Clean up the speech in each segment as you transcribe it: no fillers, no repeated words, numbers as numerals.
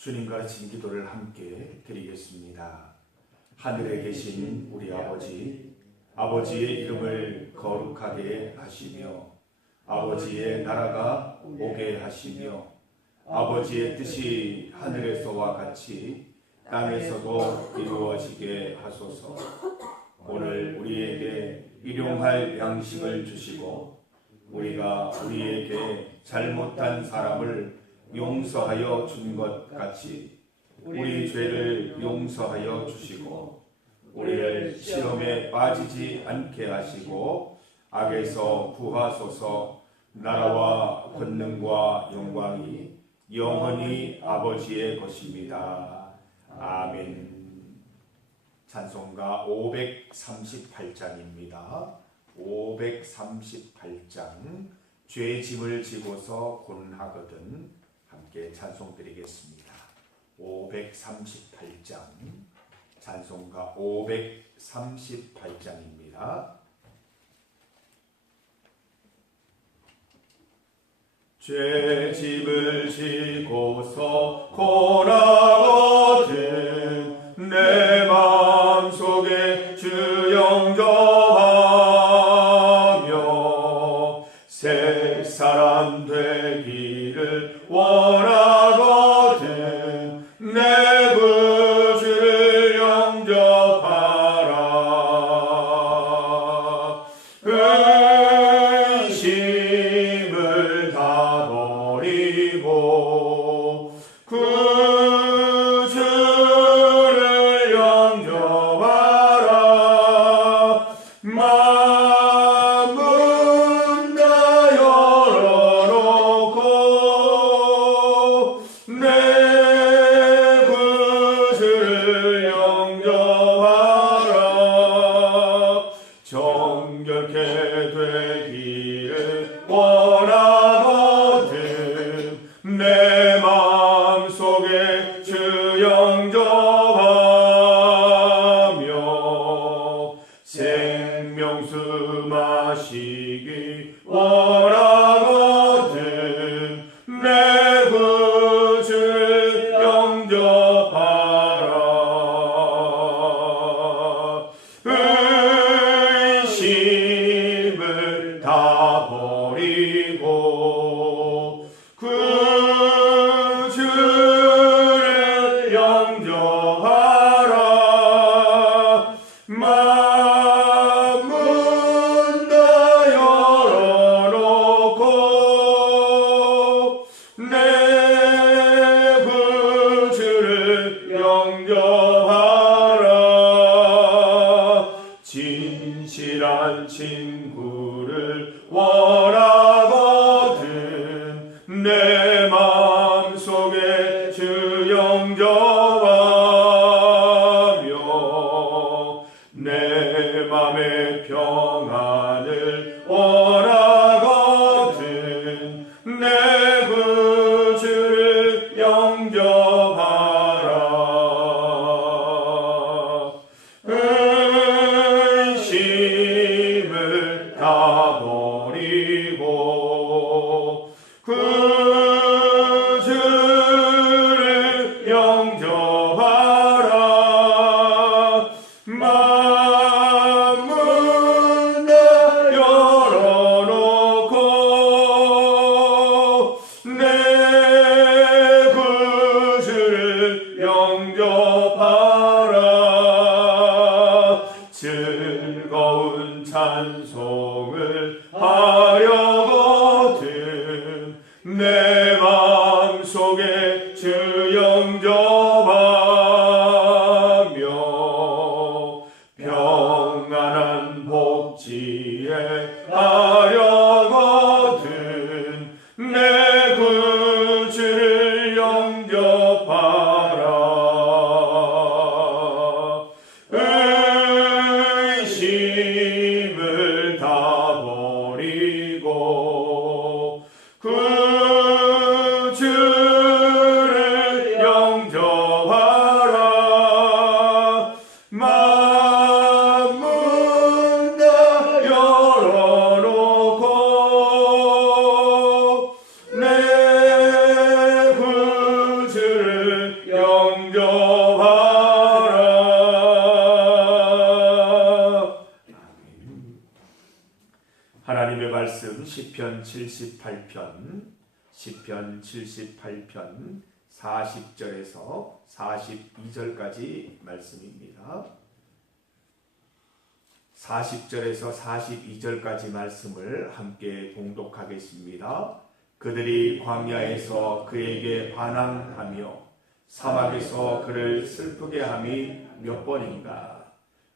주님 가르친 기도를 함께 드리겠습니다. 하늘에 계신 우리 아버지, 아버지의 이름을 거룩하게 하시며 아버지의 나라가 오게 하시며 아버지의 뜻이 하늘에서와 같이 땅에서도 이루어지게 하소서. 오늘 우리에게 일용할 양식을 주시고 우리가 우리에게 잘못한 사람을 용서하여 준 것 같이 우리 죄를 용서하여 주시고 우리를 시험에 빠지지 않게 하시고 악에서 구하소서. 나라와 권능과 영광이 영원히 아버지의 것입니다. 아멘. 찬송가 538장입니다. 538장 죄 짐을 지고서 곤하거든 함께 찬송 드리겠습니다. 538장 찬송가 538장입니다. 죄 짐을 지고서 곤하거든 내 마음속에 주 영접하며 새 사람 되기를 원하거든 내 구주를 영접하라. 근심을 다 버리고 구주를 영접하라. 마음은 다 열어놓고 내 구주를 영접하라. 정결케 되기를 원하거든 내 마음속에 주 영접하며 생명수 마시기 원하거든 내 구주를 영접하라. 의심을 다 버리고 구주를 영접하라. 마음은 다 열어놓고 내 구주를 영접하라. 진실한 친구를 원하거든 내 마음속에 주 영접하며 내 맘의 평안을 원하거든 내 구주를 영접하라. 의심을 다 버리고 구주를 영접하라. 마음은 다 열어놓고 내 구주를 영접하라. 즐거운 찬송을 하려거든 내 마음속에 주 영접하며 평안한 복지에 하려거든 내 구주를 영접하라. 의심을 다 버리고 구주를 영접하라. 마음은 다 열어놓고 하나님의 말씀 시편 78편 40절에서 42절까지 말씀입니다. 40절에서 42절까지 말씀을 함께 봉독하겠습니다. 그들이 광야에서 그에게 반항하며 사막에서 그를 슬프게 함이 몇 번인가.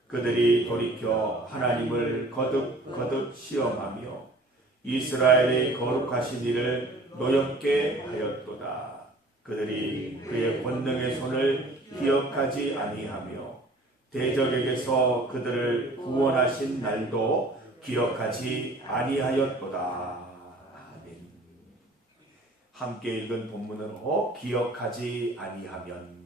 그들이 돌이켜 하나님을 거듭 시험하며 이스라엘의 거룩하신 이를 노엽게 하였도다. 그들이 그의 권능의 손을 기억하지 아니하며 대적에게서 그들을 구원하신 날도 기억하지 아니하였도다. 아멘. 함께 읽은 본문으로 기억하지 아니하면을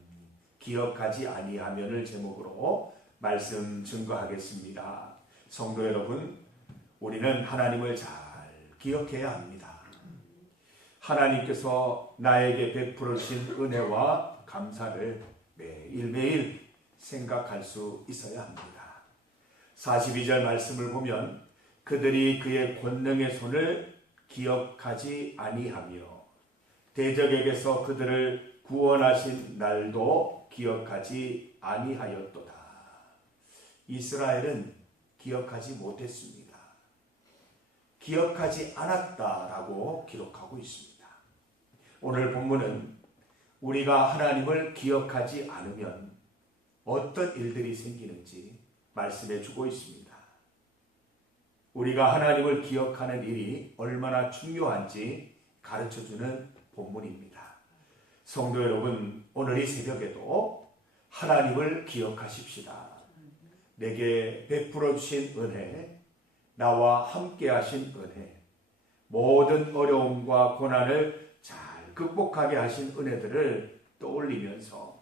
제목으로 말씀 증거하겠습니다. 성도 여러분, 우리는 하나님을 잘 기억해야 합니다. 하나님께서 나에게 베풀으신 은혜와 감사를 매일매일 생각할 수 있어야 합니다. 42절 말씀을 보면 그들이 그의 권능의 손을 기억하지 아니하며 대적에게서 그들을 구원하신 날도 기억하지 아니하였도다. 이스라엘은 기억하지 못했습니다. 기억하지 않았다라고 기록하고 있습니다. 오늘 본문은 우리가 하나님을 기억하지 않으면 어떤 일들이 생기는지 말씀해 주고 있습니다. 우리가 하나님을 기억하는 일이 얼마나 중요한지 가르쳐 주는 본문입니다. 성도 여러분, 오늘 이 새벽에도 하나님을 기억하십시다. 내게 베풀어 주신 은혜, 나와 함께 하신 은혜, 모든 어려움과 고난을 잘 극복하게 하신 은혜들을 떠올리면서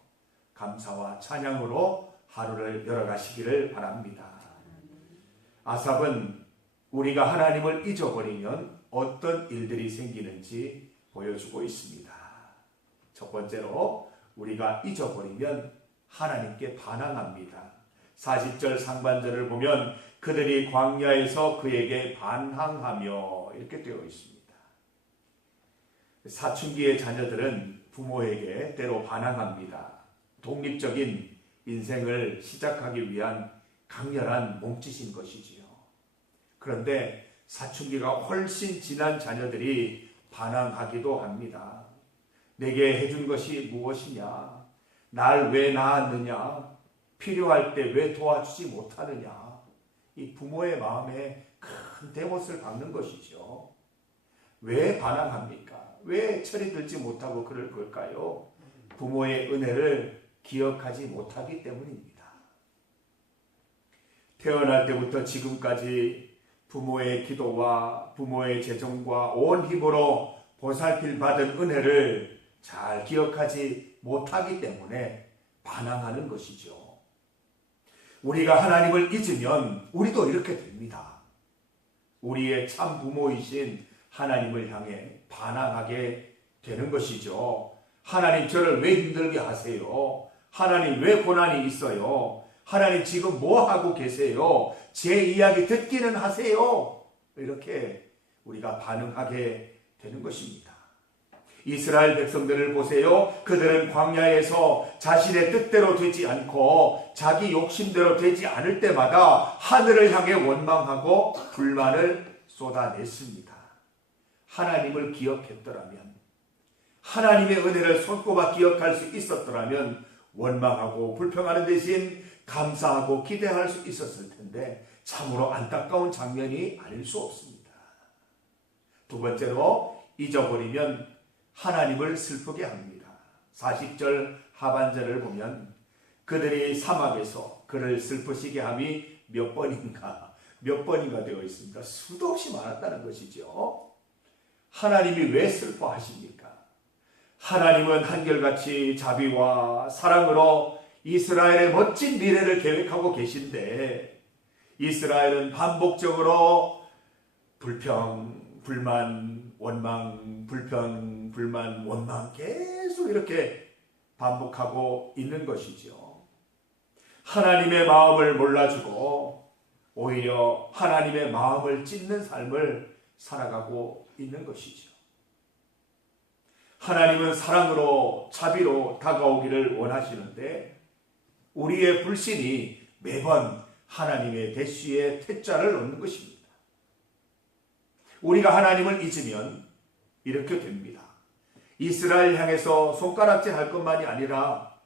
감사와 찬양으로 하루를 열어가시기를 바랍니다. 아삽은 우리가 하나님을 잊어버리면 어떤 일들이 생기는지 보여주고 있습니다. 첫 번째로 우리가 잊어버리면 하나님께 반항합니다. 40절 상반절을 보면 그들이 광야에서 그에게 반항하며 이렇게 되어 있습니다. 사춘기의 자녀들은 부모에게 때로 반항합니다. 독립적인 인생을 시작하기 위한 강렬한 몸짓인 것이지요. 그런데 사춘기가 훨씬 지난 자녀들이 반항하기도 합니다. 내게 해준 것이 무엇이냐? 날 왜 낳았느냐? 필요할 때 왜 도와주지 못하느냐? 이 부모의 마음에 큰 대못을 박는 것이죠. 왜 반항합니까? 왜 철이 들지 못하고 그럴 걸까요? 부모의 은혜를 기억하지 못하기 때문입니다. 태어날 때부터 지금까지 부모의 기도와 부모의 재정과 온 힘으로 보살필 받은 은혜를 잘 기억하지 못하기 때문에 반항하는 것이죠. 우리가 하나님을 잊으면 우리도 이렇게 됩니다. 우리의 참 부모이신 하나님을 향해 반항하게 되는 것이죠. 하나님, 저를 왜 힘들게 하세요? 하나님, 왜 고난이 있어요? 하나님, 지금 뭐 하고 계세요? 제 이야기 듣기는 하세요. 이렇게 우리가 반응하게 되는 것입니다. 이스라엘 백성들을 보세요. 그들은 광야에서 자신의 뜻대로 되지 않고 자기 욕심대로 되지 않을 때마다 하늘을 향해 원망하고 불만을 쏟아냈습니다. 하나님을 기억했더라면, 하나님의 은혜를 손꼽아 기억할 수 있었더라면 원망하고 불평하는 대신 감사하고 기대할 수 있었을 텐데 참으로 안타까운 장면이 아닐 수 없습니다. 두 번째로, 잊어버리면 하나님을 슬프게 합니다. 40절 하반절을 보면 그들이 사막에서 그를 슬프시게 함이 몇 번인가 되어 있습니다. 수도 없이 많았다는 것이죠. 하나님이 왜 슬퍼하십니까? 하나님은 한결같이 자비와 사랑으로 이스라엘의 멋진 미래를 계획하고 계신데 이스라엘은 반복적으로 불평, 불만, 원망, 불평, 불만, 원망 계속 이렇게 반복하고 있는 것이죠. 하나님의 마음을 몰라주고 오히려 하나님의 마음을 찢는 삶을 살아가고 있는 것이죠. 하나님은 사랑으로 자비로 다가오기를 원하시는데 우리의 불신이 매번 하나님의 대시의 퇴짜를 얻는 것입니다. 우리가 하나님을 잊으면 이렇게 됩니다. 이스라엘 향해서 손가락질 할 것만이 아니라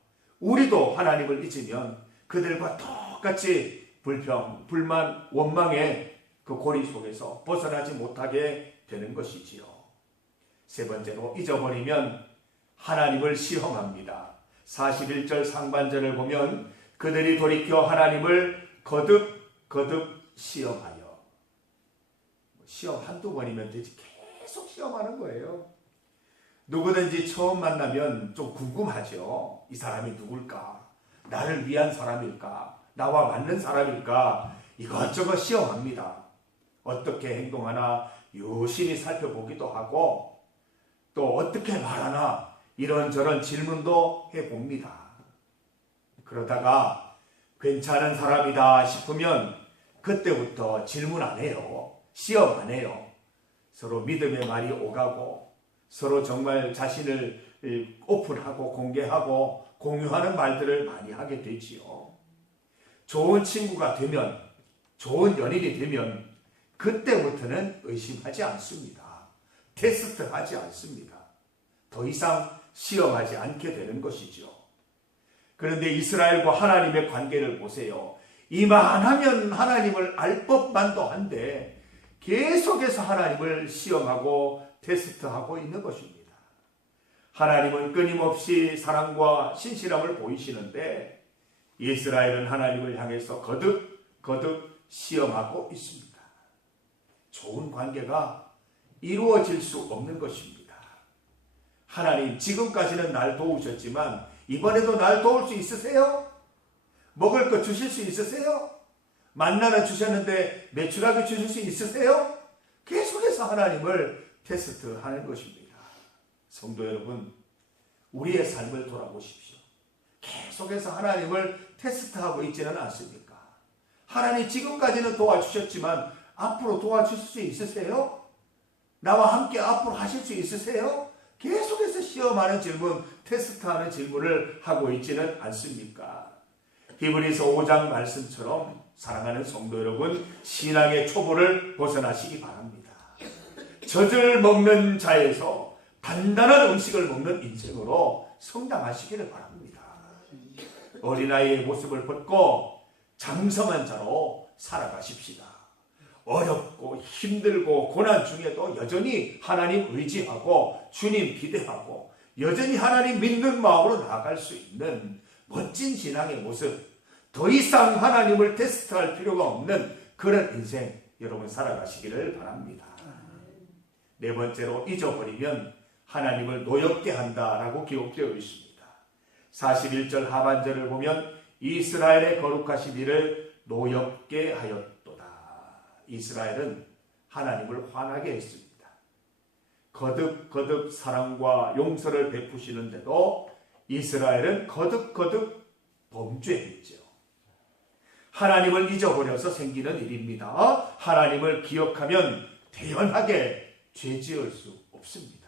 우리도 하나님을 잊으면 그들과 똑같이 불평, 불만, 원망의 그 고리 속에서 벗어나지 못하게 되는 것이지요. 세 번째로 잊어버리면 하나님을 시험합니다. 41절 상반절을 보면 그들이 돌이켜 하나님을 거듭 시험하여. 시험 한두 번이면 되지 계속 시험하는 거예요. 누구든지 처음 만나면 좀 궁금하죠. 이 사람이 누굴까? 나를 위한 사람일까? 나와 맞는 사람일까? 이것저것 시험합니다. 어떻게 행동하나 유심히 살펴보기도 하고 또 어떻게 말하나 이런저런 질문도 해봅니다. 그러다가 괜찮은 사람이다 싶으면 그때부터 질문 안 해요. 시험 안 해요. 서로 믿음의 말이 오가고 서로 정말 자신을 오픈하고 공개하고 공유하는 말들을 많이 하게 되지요. 좋은 친구가 되면, 좋은 연인이 되면 그때부터는 의심하지 않습니다. 테스트하지 않습니다. 더 이상 시험하지 않게 되는 것이죠. 그런데 이스라엘과 하나님의 관계를 보세요. 이만하면 하나님을 알 법만도 한데 계속해서 하나님을 시험하고 테스트하고 있는 것입니다. 하나님은 끊임없이 사랑과 신실함을 보이시는데 이스라엘은 하나님을 향해서 거듭 시험하고 있습니다. 좋은 관계가 이루어질 수 없는 것입니다. 하나님 지금까지는 날 도우셨지만 이번에도 날 도울 수 있으세요? 먹을 것 주실 수 있으세요? 만나는 주셨는데 매출하게 주실 수 있으세요? 계속해서 하나님을 테스트하는 것입니다. 성도 여러분, 우리의 삶을 돌아보십시오. 계속해서 하나님을 테스트하고 있지는 않습니까? 하나님 지금까지는 도와주셨지만 앞으로 도와주실 수 있으세요? 나와 함께 앞으로 하실 수 있으세요? 계속해서 시험하는 질문, 테스트하는 질문을 하고 있지는 않습니까? 히브리서 5장 말씀처럼 사랑하는 성도 여러분, 신앙의 초보를 벗어나시기 바랍니다. 젖을 먹는 자에서 단단한 음식을 먹는 인생으로 성장하시기를 바랍니다. 어린아이의 모습을 벗고 장성한 자로 살아가십시다. 어렵고 힘들고 고난 중에도 여전히 하나님 의지하고 주님 기대하고 여전히 하나님 믿는 마음으로 나아갈 수 있는 멋진 신앙의 모습, 더 이상 하나님을 테스트할 필요가 없는 그런 인생 여러분 살아가시기를 바랍니다. 네 번째로 잊어버리면 하나님을 노엽게 한다라고 기록되어 있습니다. 41절 하반절을 보면 이스라엘의 거룩하신 이를 노엽게 하였도다. 이스라엘은 하나님을 화나게 했습니다. 거듭 사랑과 용서를 베푸시는데도 이스라엘은 거듭 범죄했죠. 하나님을 잊어버려서 생기는 일입니다. 하나님을 기억하면 대연하게 죄 지을 수 없습니다.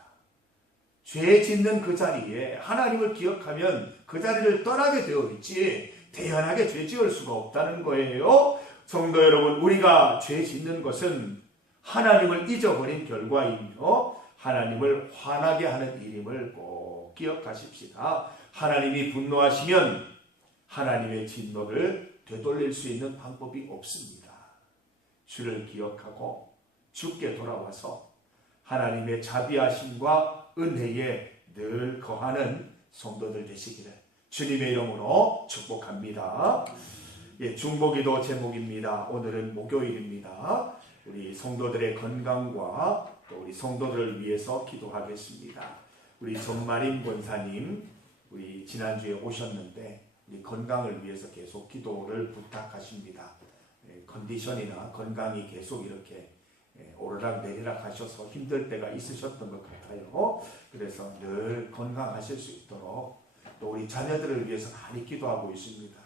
죄 짓는 그 자리에 하나님을 기억하면 그 자리를 떠나게 되어 있지 대연하게 죄 지을 수가 없다는 거예요. 성도 여러분, 우리가 죄 짓는 것은 하나님을 잊어버린 결과이며 하나님을 화나게 하는 일임을 꼭 기억하십시다. 하나님이 분노하시면 하나님의 진노를 되돌릴 수 있는 방법이 없습니다. 주를 기억하고 주께 돌아와서 하나님의 자비하심과 은혜에 늘 거하는 성도들 되시기를 주님의 이름으로 축복합니다. 중보기도 제목입니다. 오늘은 목요일입니다. 우리 성도들의 건강과 또 우리 성도들을 위해서 기도하겠습니다. 우리 전마림 권사님, 우리 지난주에 오셨는데 우리 건강을 위해서 계속 기도를 부탁하십니다. 컨디션이나 건강이 계속 이렇게 오르락 내리락 하셔서 힘들 때가 있으셨던 것 같아요. 그래서 늘 건강하실 수 있도록 또 우리 자녀들을 위해서 많이 기도하고 있습니다.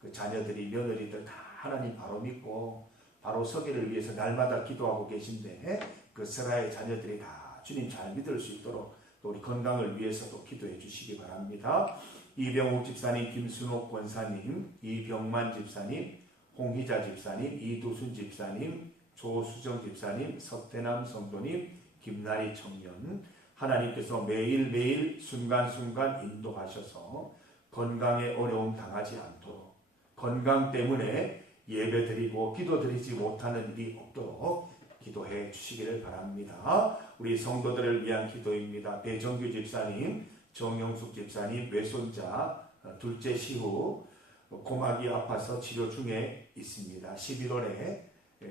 그 자녀들이 며느리들 다 하나님 바로 믿고 바로 서기를 위해서 날마다 기도하고 계신데 그 스라의 자녀들이 다 주님 잘 믿을 수 있도록 또 우리 건강을 위해서도 기도해 주시기 바랍니다. 이병욱 집사님, 김순옥 권사님, 이병만 집사님, 홍희자 집사님, 이두순 집사님, 조수정 집사님, 서태남 성도님, 김나리 청년, 하나님께서 매일매일 순간순간 인도하셔서 건강에 어려움 당하지 않도록, 건강 때문에 예배드리고 기도드리지 못하는 일이 없도록 기도해 주시기를 바랍니다. 우리 성도들을 위한 기도입니다. 배정규 집사님, 정영숙 집사님, 외손자 둘째 시후 고막이 아파서 치료 중에 있습니다. 11월에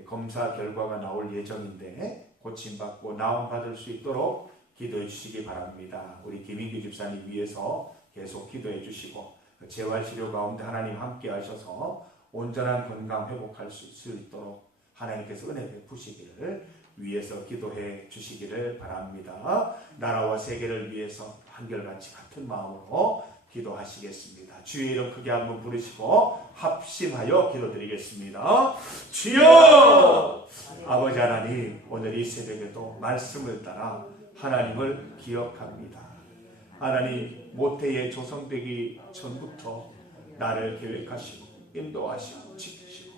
검사 결과가 나올 예정인데 고침받고 나음받을 수 있도록 기도해 주시기 바랍니다. 우리 김인규 집사님 위해서 계속 기도해 주시고 재활치료 가운데 하나님 함께 하셔서 온전한 건강 회복할 수 있도록 하나님께서 은혜 베푸시기를 위해서 기도해 주시기를 바랍니다. 나라와 세계를 위해서 한결같이 같은 마음으로 기도하시겠습니다. 주의 이름 크게 한번 부르시고 합심하여 기도드리겠습니다. 주여! 아버지 하나님, 오늘 이 새벽에도 말씀을 따라 하나님을 기억합니다. 하나님, 모태에 조성되기 전부터 나를 계획하시고 인도하시고 지키시고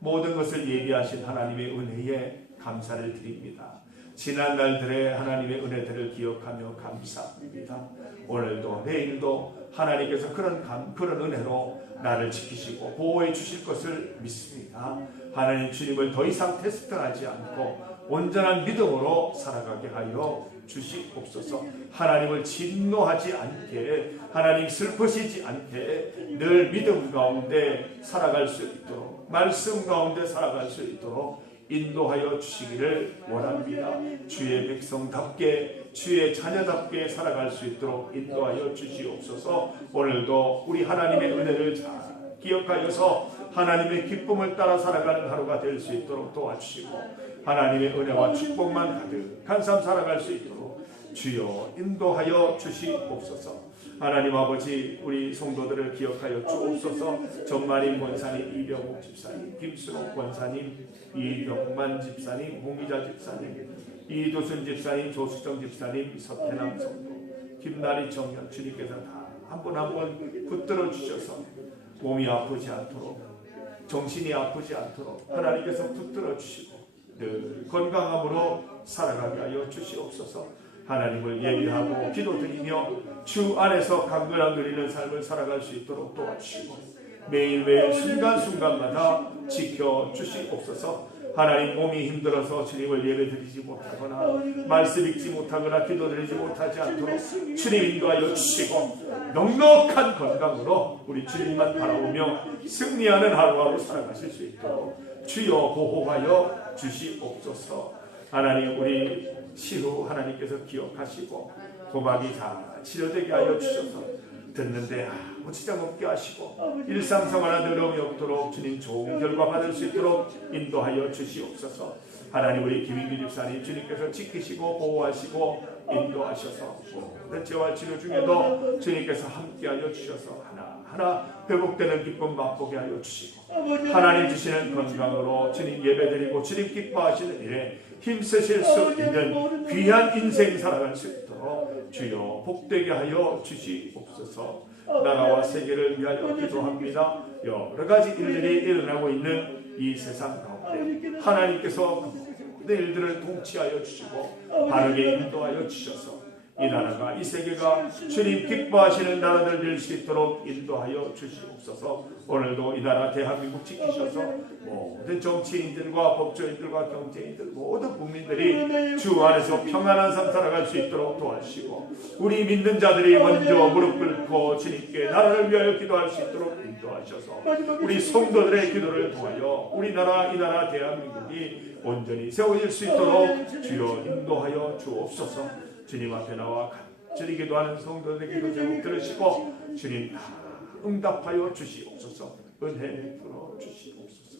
모든 것을 예비하신 하나님의 은혜에 감사를 드립니다. 지난 날들의 하나님의 은혜들을 기억하며 감사합니다. 오늘도 내일도 하나님께서 그런 은혜로 나를 지키시고 보호해 주실 것을 믿습니다. 하나님, 주님을 더 이상 테스트하지 않고 온전한 믿음으로 살아가게 하여 주시옵소서. 하나님을 진노하지 않게, 하나님 슬퍼지지 않게 늘 믿음 가운데 살아갈 수 있도록, 말씀 가운데 살아갈 수 있도록 인도하여 주시기를 원합니다. 주의 백성답게, 주의 자녀답게 살아갈 수 있도록 인도하여 주시옵소서. 오늘도 우리 하나님의 은혜를 잘 기억하여서 하나님의 기쁨을 따라 살아가는 하루가 될 수 있도록 도와주시고 하나님의 은혜와 축복만 가득한 삶 살아갈 수 있도록 주여 인도하여 주시옵소서. 하나님 아버지, 우리 성도들을 기억하여 주옵소서. 전만임 권사님, 이병욱 집사님, 김순옥 권사님, 이병만 집사님, 홍희자 집사님, 이두순 집사님, 조수정 집사님, 서태남 성도, 김나리 청년, 주님께서 다 한 분 한 분 붙들어 주셔서 몸이 아프지 않도록, 정신이 아프지 않도록 하나님께서 붙들어 주시고 늘 건강함으로 살아가게 하여 주시옵소서. 하나님을 예비하고 기도드리며 주 안에서 강건함 누리는 삶을 살아갈 수 있도록 도와주시고 매일매일 순간순간마다 지켜주시옵소서. 하나님, 몸이 힘들어서 주님을 예배드리지 못하거나 말씀 읽지 못하거나 기도드리지 못하지 않도록 주님 인도하여 주시고 넉넉한 건강으로 우리 주님만 바라보며 승리하는 하루하루 살아가실 수 있도록 주여 보호하여 주시옵소서. 하나님, 우리 시후 하나님께서 기억하시고 고막이 잘 치료되게 하여 주셔서 듣는데 아무 지장 없게 하시고 일상생활에 어려움이 없도록 주님 좋은 결과 받을 수 있도록 인도하여 주시옵소서. 하나님, 우리 김인규 집사님 주님께서 지키시고 보호하시고 인도하셔서 모든 재활치료 중에도 주님께서 함께하여 주셔서 하나하나 회복되는 기쁨 맛보게 하여 주시고 하나님 주시는 건강으로 주님 예배드리고 주님 기뻐하시는 일에 힘쓰실 수 있는 귀한 인생 살아갈 수 있도록 주여 복되게 하여 주시옵소서. 나라와 세계를 위하여 기도합니다. 여러 가지 일들이 일어나고 있는 이 세상 가운데 하나님께서 모든 일들을 통치하여 주시고 바르게 인도하여 주셔서 이 나라가, 이 세계가 주님 기뻐하시는 나라들 될 수 있도록 인도하여 주시옵소서. 오늘도 이 나라 대한민국 지키셔서 모든 정치인들과 법조인들과 경제인들 모든 국민들이 주 안에서 평안한 삶 살아갈 수 있도록 도와주시고 우리 믿는 자들이 먼저 무릎 꿇고 주님께 나라를 위하여 기도할 수 있도록 인도하셔서 우리 성도들의 기도를 통하여 우리나라, 이 나라 대한민국이 온전히 세워질 수 있도록 주여 인도하여 주옵소서. 주님 앞에 나와 간절히 기도하는 성도들의 기도 제목 들으시고 주님 응답하여 주시옵소서. 은혜 베풀어 주시옵소서.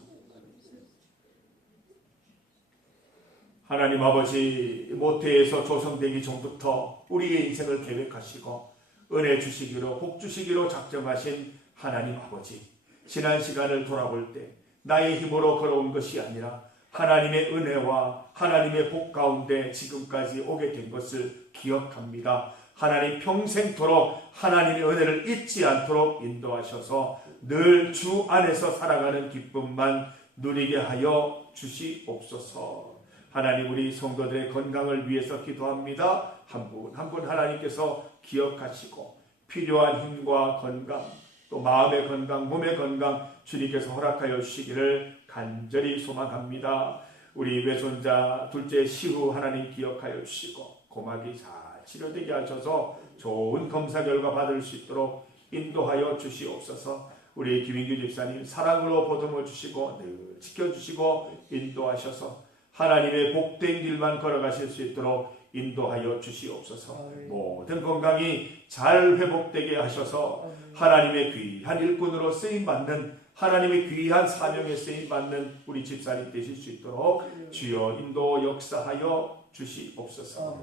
하나님 아버지, 모태에서 조성되기 전부터 우리의 인생을 계획하시고 은혜 주시기로 복 주시기로 작정하신 하나님 아버지, 지난 시간을 돌아볼 때 나의 힘으로 걸어온 것이 아니라 하나님의 은혜와 하나님의 복 가운데 지금까지 오게 된 것을 기억합니다. 하나님 평생토록 하나님의 은혜를 잊지 않도록 인도하셔서 늘 주 안에서 살아가는 기쁨만 누리게 하여 주시옵소서. 하나님, 우리 성도들의 건강을 위해서 기도합니다. 한 분 한 분 하나님께서 기억하시고 필요한 힘과 건강, 또 마음의 건강, 몸의 건강 주님께서 허락하여 주시기를 간절히 소망합니다. 우리 외손자 둘째 시후 하나님 기억하여 주시고 고막이 잘 치료되게 하셔서 좋은 검사 결과 받을 수 있도록 인도하여 주시옵소서. 우리 김인규 집사님 사랑으로 보듬어 주시고 늘 지켜주시고 인도하셔서 하나님의 복된 길만 걸어가실 수 있도록 인도하여 주시옵소서. 모든 건강이 잘 회복되게 하셔서 하나님의 귀한 일꾼으로 쓰임받는, 하나님의 귀한 사명에 쓰임받는 우리 집사님 되실 수 있도록 주여 인도 역사하여 주시옵소서.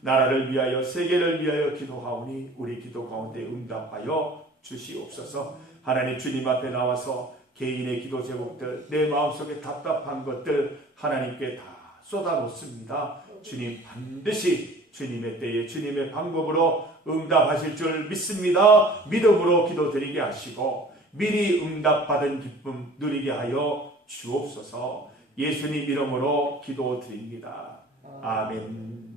나라를 위하여 세계를 위하여 기도하오니 우리 기도 가운데 응답하여 주시옵소서. 하나님, 주님 앞에 나와서 개인의 기도 제목들, 내 마음속에 답답한 것들 하나님께 다 쏟아놓습니다. 주님 반드시 주님의 때에 주님의 방법으로 응답하실 줄 믿습니다. 믿음으로 기도드리게 하시고 미리 응답받은 기쁨 누리게 하여 주옵소서. 예수님 이름으로 기도드립니다. 아멘.